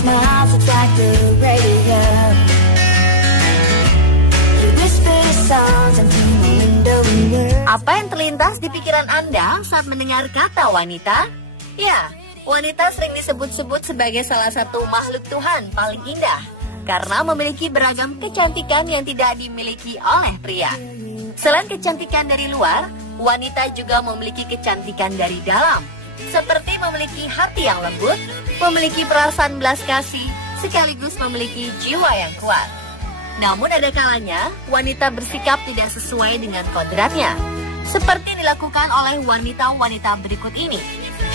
smiles, it's like the radio. You whisper the songs until the window world. Apa yang terlintas di pikiran Anda saat mendengar kata wanita? Ya, wanita sering disebut-sebut sebagai salah satu makhluk Tuhan paling indah karena memiliki beragam kecantikan yang tidak dimiliki oleh pria. Selain kecantikan dari luar, wanita juga memiliki kecantikan dari dalam, seperti memiliki hati yang lembut, memiliki perasaan belas kasih, sekaligus memiliki jiwa yang kuat. Namun ada kalanya wanita bersikap tidak sesuai dengan kodratnya, seperti dilakukan oleh wanita-wanita berikut ini.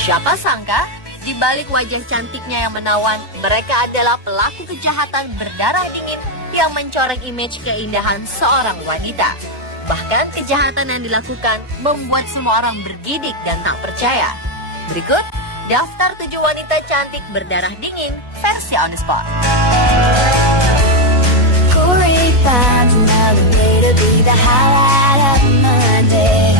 Siapa sangka, di balik wajah cantiknya yang menawan, mereka adalah pelaku kejahatan berdarah dingin yang mencoreng image keindahan seorang wanita. Bahkan kejahatan yang dilakukan membuat semua orang bergidik dan tak percaya. Berikut, daftar 7 wanita cantik berdarah dingin versi On The Spot. Corey finds another way to be the highlight of my day.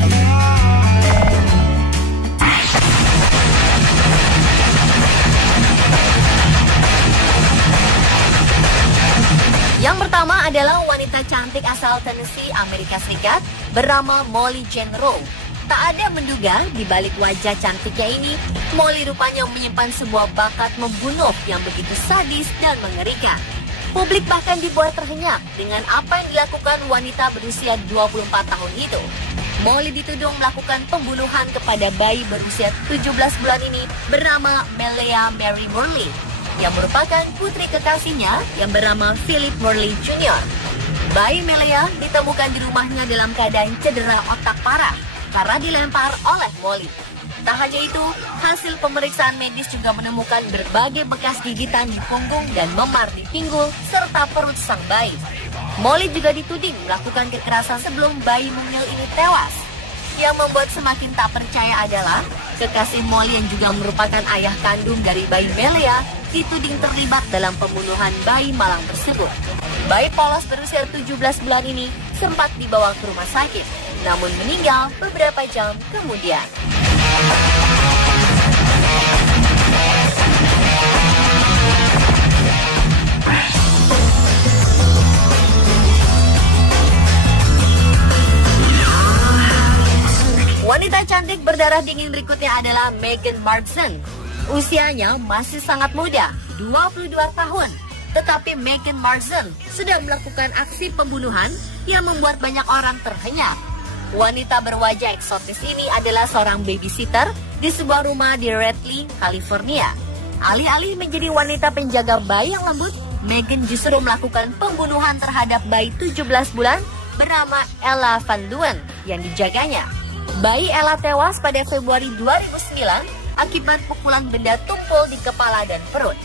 Yang pertama adalah wanita cantik asal Tennessee, Amerika Serikat, bernama Molly Jane Rowe. Tak ada menduga di balik wajah cantiknya ini, Molly rupanya menyimpan sebuah bakat membunuh yang begitu sadis dan mengerikan. Publik bahkan dibuat terhenyak dengan apa yang dilakukan wanita berusia 24 tahun itu. Molly dituduh melakukan pembunuhan kepada bayi berusia 17 bulan ini bernama Melea Mary Morley, yang merupakan putri kekasihnya yang bernama Philip Morley Jr. Bayi Melea ditemukan di rumahnya dalam keadaan cedera otak parah karena dilempar oleh Molly. Tak hanya itu, hasil pemeriksaan medis juga menemukan berbagai bekas gigitan di punggung dan memar di pinggul serta perut sang bayi. Molly juga dituding melakukan kekerasan sebelum bayi mungil ini tewas. Yang membuat semakin tak percaya adalah kekasih Molly yang juga merupakan ayah kandung dari bayi Melea dituding terlibat dalam pembunuhan bayi malang tersebut. Bayi polos berusia 17 bulan ini sempat dibawa ke rumah sakit, namun meninggal beberapa jam kemudian. Wanita cantik berdarah dingin berikutnya adalah Megan Markson. Usianya masih sangat muda, 22 tahun. Tetapi Megan Markson sudah melakukan aksi pembunuhan yang membuat banyak orang terhenyak. Wanita berwajah eksotis ini adalah seorang babysitter di sebuah rumah di Redley, California. Alih-alih menjadi wanita penjaga bayi yang lembut, Megan justru melakukan pembunuhan terhadap bayi 17 bulan bernama Ella Van Leeuwen yang dijaganya. Bayi Ella tewas pada Februari 2009 akibat pukulan benda tumpul di kepala dan perut.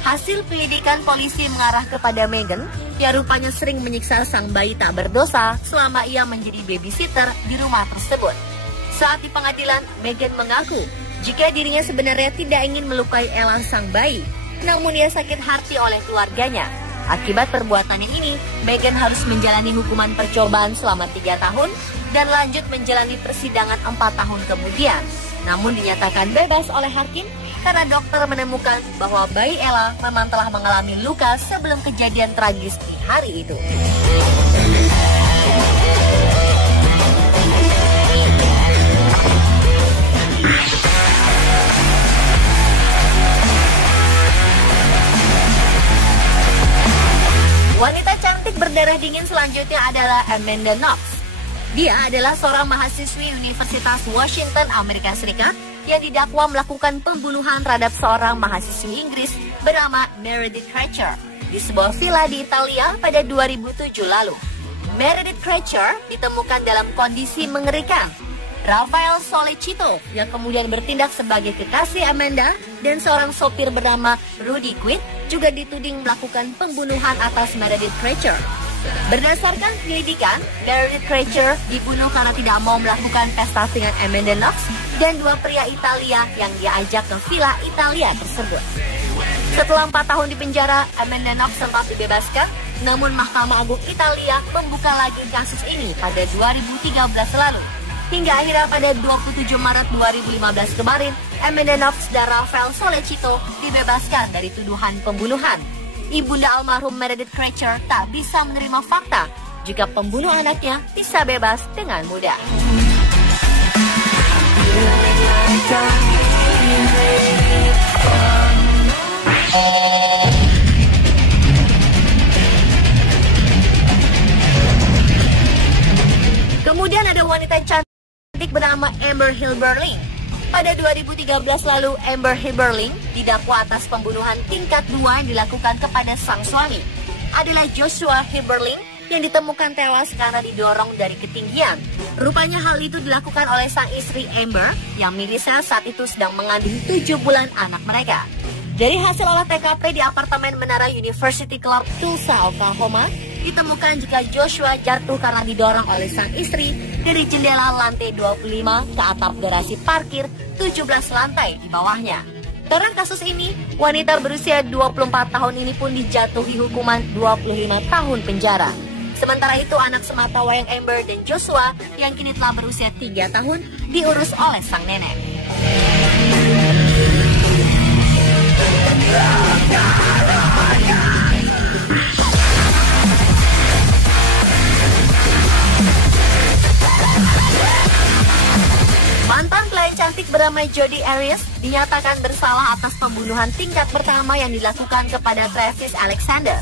Hasil penyelidikan polisi mengarah kepada Megan yang rupanya sering menyiksa sang bayi tak berdosa selama ia menjadi babysitter di rumah tersebut. Saat di pengadilan, Megan mengaku jika dirinya sebenarnya tidak ingin melukai Ella sang bayi, namun ia sakit hati oleh keluarganya. Akibat perbuatannya ini, Megan harus menjalani hukuman percobaan selama 3 tahun dan lanjut menjalani persidangan 4 tahun kemudian. Namun dinyatakan bebas oleh hakim karena dokter menemukan bahwa bayi Ella memang telah mengalami luka sebelum kejadian tragis di hari itu. Wanita cantik berdarah dingin selanjutnya adalah Amanda Knox. Dia adalah seorang mahasiswi Universitas Washington, Amerika Serikat yang didakwa melakukan pembunuhan terhadap seorang mahasiswi Inggris bernama Meredith Kretcher di sebuah villa di Italia pada 2007 lalu. Meredith Kretcher ditemukan dalam kondisi mengerikan. Rafael Solicito yang kemudian bertindak sebagai kekasih Amanda dan seorang sopir bernama Rudy Quinn juga dituding melakukan pembunuhan atas Meredith Kretcher. Berdasarkan penyelidikan, Meredith Kretcher dibunuh karena tidak mau melakukan pesta dengan Amanda Knox dan 2 pria Italia yang dia ajak ke villa Italia tersebut. Setelah 4 tahun di penjara, Amanda Knox sempat dibebaskan, namun Mahkamah Agung Italia membuka lagi kasus ini pada 2013 lalu. Hingga akhirnya pada 27 Maret 2015 kemarin, Emelianov dan Rafael Solecito dibebaskan dari tuduhan pembunuhan. Ibunda almarhum Meredith Krecher tak bisa menerima fakta jika pembunuh anaknya bisa bebas dengan mudah. Kemudian ada wanita cantik bernama Amber Hilberling. Pada 2013 lalu, Amber Hilberling didakwa atas pembunuhan tingkat 2 yang dilakukan kepada sang suami adalah Joshua Hilberling yang ditemukan tewas karena didorong dari ketinggian. Rupanya hal itu dilakukan oleh sang istri Amber yang mirisnya saat itu sedang mengandung 7 bulan anak mereka. Dari hasil olah TKP di apartemen Menara University Club, Tulsa, Oklahoma, ditemukan jika Joshua jatuh karena didorong oleh sang istri dari jendela lantai 25 ke atap garasi parkir 17 lantai di bawahnya. Dalam kasus ini, wanita berusia 24 tahun ini pun dijatuhi hukuman 25 tahun penjara. Sementara itu, anak semata wayang Amber dan Joshua yang kini telah berusia 3 tahun diurus oleh sang nenek. Mantan pelayan cantik bernama Jodi Arias dinyatakan bersalah atas pembunuhan tingkat pertama yang dilakukan kepada Travis Alexander.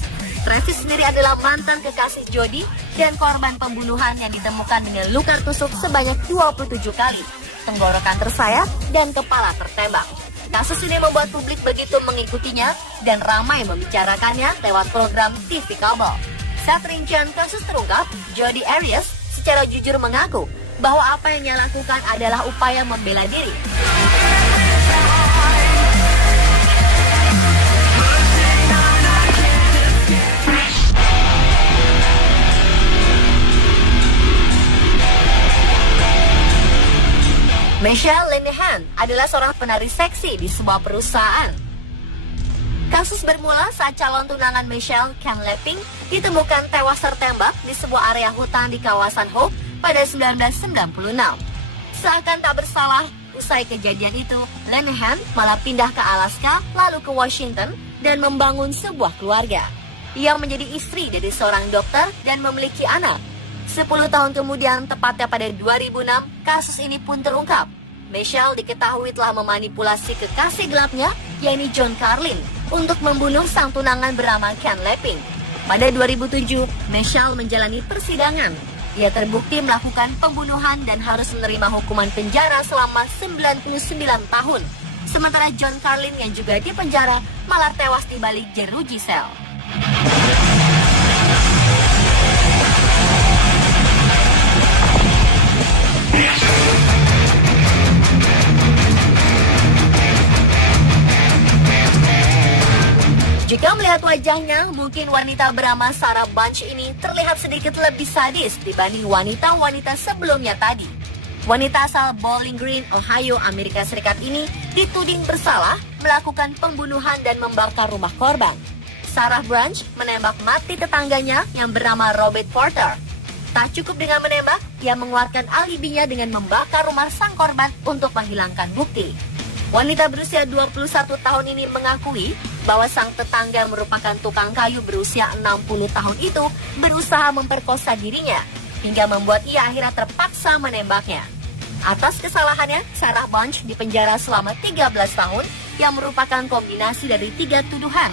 Travis sendiri adalah mantan kekasih Jodi dan korban pembunuhan yang ditemukan dengan luka tusuk sebanyak 27 kali, tenggorokan tersayat, dan kepala tertembak. Kasus ini membuat publik begitu mengikutinya dan ramai membicarakannya lewat program TV kabel. Saat rincian kasus terungkap, Jodi Arias secara jujur mengaku bahwa apa yang ia lakukan adalah upaya membela diri. Michelle Linehan adalah seorang penari seksi di sebuah perusahaan. Kasus bermula saat calon tunangan Michelle, Ken Leping, ditemukan tewas tertembak di sebuah area hutan di kawasan Hope pada 1996. Seakan tak bersalah, usai kejadian itu, Linehan malah pindah ke Alaska, lalu ke Washington, dan membangun sebuah keluarga. Ia menjadi istri dari seorang dokter dan memiliki anak. 10 tahun kemudian, tepatnya pada 2006, kasus ini pun terungkap. Michelle diketahui telah memanipulasi kekasih gelapnya, yaitu John Carlin, untuk membunuh sang tunangan bernama Ken Leping. Pada 2007, Michelle menjalani persidangan. Ia terbukti melakukan pembunuhan dan harus menerima hukuman penjara selama 99 tahun. Sementara John Carlin yang juga dipenjara malah tewas di balik jeruji sel. Jika melihat wajahnya, mungkin wanita bernama Sarah Bunch ini terlihat sedikit lebih sadis dibanding wanita-wanita sebelumnya tadi. Wanita asal Bowling Green, Ohio, Amerika Serikat ini dituding bersalah melakukan pembunuhan dan membakar rumah korban. Sarah Bunch menembak mati tetangganya yang bernama Robert Porter. Tak cukup dengan menembak, ia mengeluarkan alibinya dengan membakar rumah sang korban untuk menghilangkan bukti. Wanita berusia 21 tahun ini mengakui bahwa sang tetangga merupakan tukang kayu berusia 60 tahun itu berusaha memperkosa dirinya, hingga membuat ia akhirnya terpaksa menembaknya. Atas kesalahannya, Sarah Bunch dipenjara selama 13 tahun yang merupakan kombinasi dari 3 tuduhan.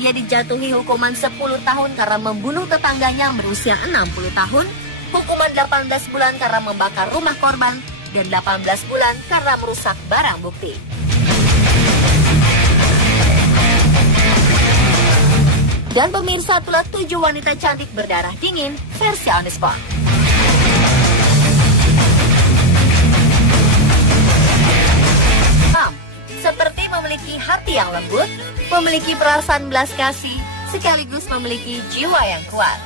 Ia dijatuhi hukuman 10 tahun karena membunuh tetangganya yang berusia 60 tahun, hukuman 18 bulan karena membakar rumah korban, dan 18 bulan karena merusak barang bukti. Dan pemirsa, itulah 7 wanita cantik berdarah dingin versi On The Spot. Seperti memiliki hati yang lembut, memiliki perasaan belas kasih, sekaligus memiliki jiwa yang kuat.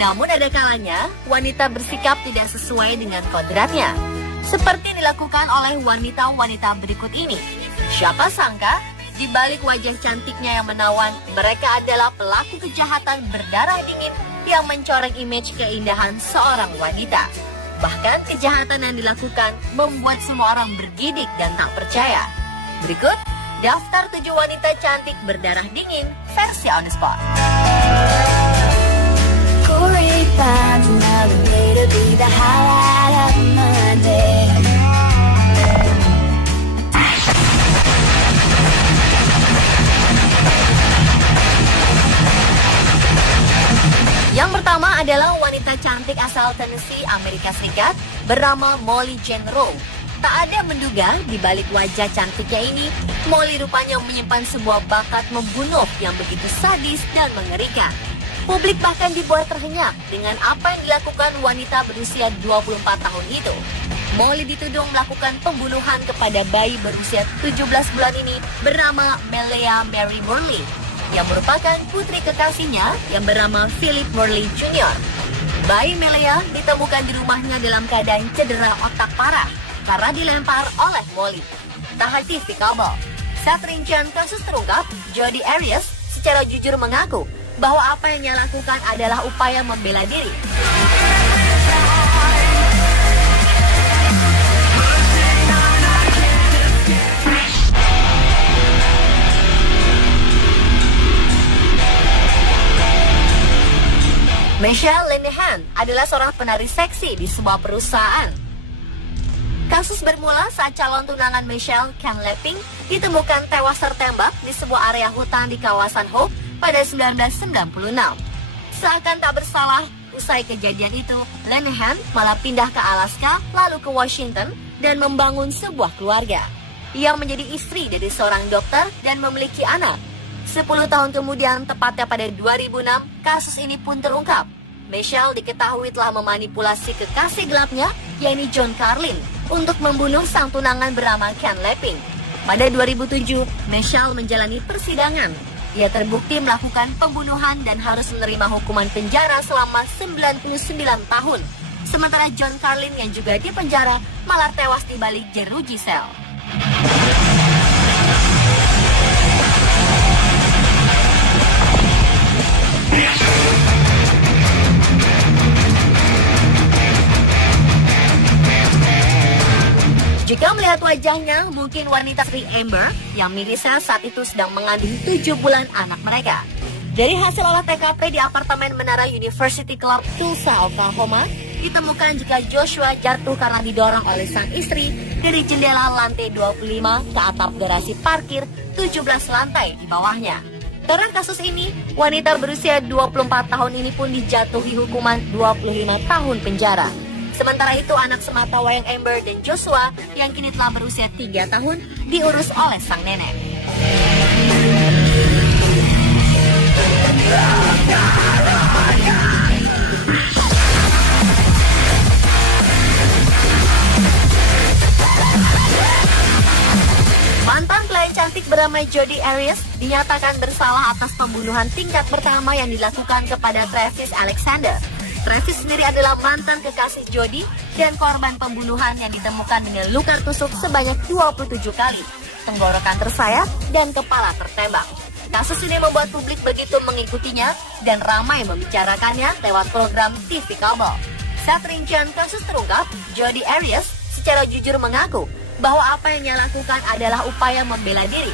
Namun ada kalanya, wanita bersikap tidak sesuai dengan kodratnya. Seperti dilakukan oleh wanita-wanita berikut ini. Siapa sangka, di balik wajah cantiknya yang menawan, mereka adalah pelaku kejahatan berdarah dingin yang mencoreng image keindahan seorang wanita. Bahkan kejahatan yang dilakukan membuat semua orang bergidik dan tak percaya. Berikut daftar 7 wanita cantik berdarah dingin versi On The Spot. Corey finds another way to be the highlight of my day. Yang pertama adalah wanita cantik asal Tennessee, Amerika Serikat bernama Molly Jane Rowe. Tak ada menduga di balik wajah cantiknya ini, Molly rupanya menyimpan sebuah bakat membunuh yang begitu sadis dan mengerikan. Publik bahkan dibuat terhenyak dengan apa yang dilakukan wanita berusia 24 tahun itu. Molly dituduh melakukan pembunuhan kepada bayi berusia 17 bulan ini bernama Melea Mary Morley, yang merupakan putri kekasihnya yang bernama Philip Morley Jr. Bayi Melea ditemukan di rumahnya dalam keadaan cedera otak parah karena dilempar oleh Molly. Tak hati kabel. Saat rincian kasus terungkap, Jodi Arias secara jujur mengaku bahwa apa yang ia lakukan adalah upaya membela diri. Michelle Linehan adalah seorang penari seksi di sebuah perusahaan. Kasus bermula saat calon tunangan Michelle, Ken Leping, ditemukan tewas tertembak di sebuah area hutan di kawasan Hope pada 1996. Seakan tak bersalah, usai kejadian itu, Linehan malah pindah ke Alaska, lalu ke Washington, dan membangun sebuah keluarga. Ia menjadi istri dari seorang dokter dan memiliki anak. 10 tahun kemudian, tepatnya pada 2006, kasus ini pun terungkap. Michelle diketahui telah memanipulasi kekasih gelapnya, yakni John Carlin, untuk membunuh sang tunangan bernama Ken Leping. Pada 2007, Michelle menjalani persidangan. Ia terbukti melakukan pembunuhan dan harus menerima hukuman penjara selama 99 tahun. Sementara John Carlin yang juga dipenjara malah tewas di balik jeruji sel. Jika melihat wajahnya, mungkin wanita Sri Amber yang mirisnya saat itu sedang mengandung 7 bulan anak mereka. Dari hasil olah TKP di apartemen Menara University Club, Tulsa, Oklahoma, ditemukan jika Joshua jatuh karena didorong oleh sang istri dari jendela lantai 25 ke atap garasi parkir 17 lantai di bawahnya. Karena kasus ini, wanita berusia 24 tahun ini pun dijatuhi hukuman 25 tahun penjara. Sementara itu, anak semata wayang Amber dan Joshua yang kini telah berusia 3 tahun diurus oleh sang nenek. Mantan pelayan cantik bernama Jodi Arias dinyatakan bersalah atas pembunuhan tingkat pertama yang dilakukan kepada Travis Alexander. Travis sendiri adalah mantan kekasih Jodi dan korban pembunuhan yang ditemukan dengan luka tusuk sebanyak 27 kali, tenggorokan tersayat, dan kepala tertembak. Kasus ini membuat publik begitu mengikutinya dan ramai membicarakannya lewat program TV kabel. Saat rincian kasus terungkap, Jodi Arias secara jujur mengaku bahwa apa yang ia lakukan adalah upaya membela diri.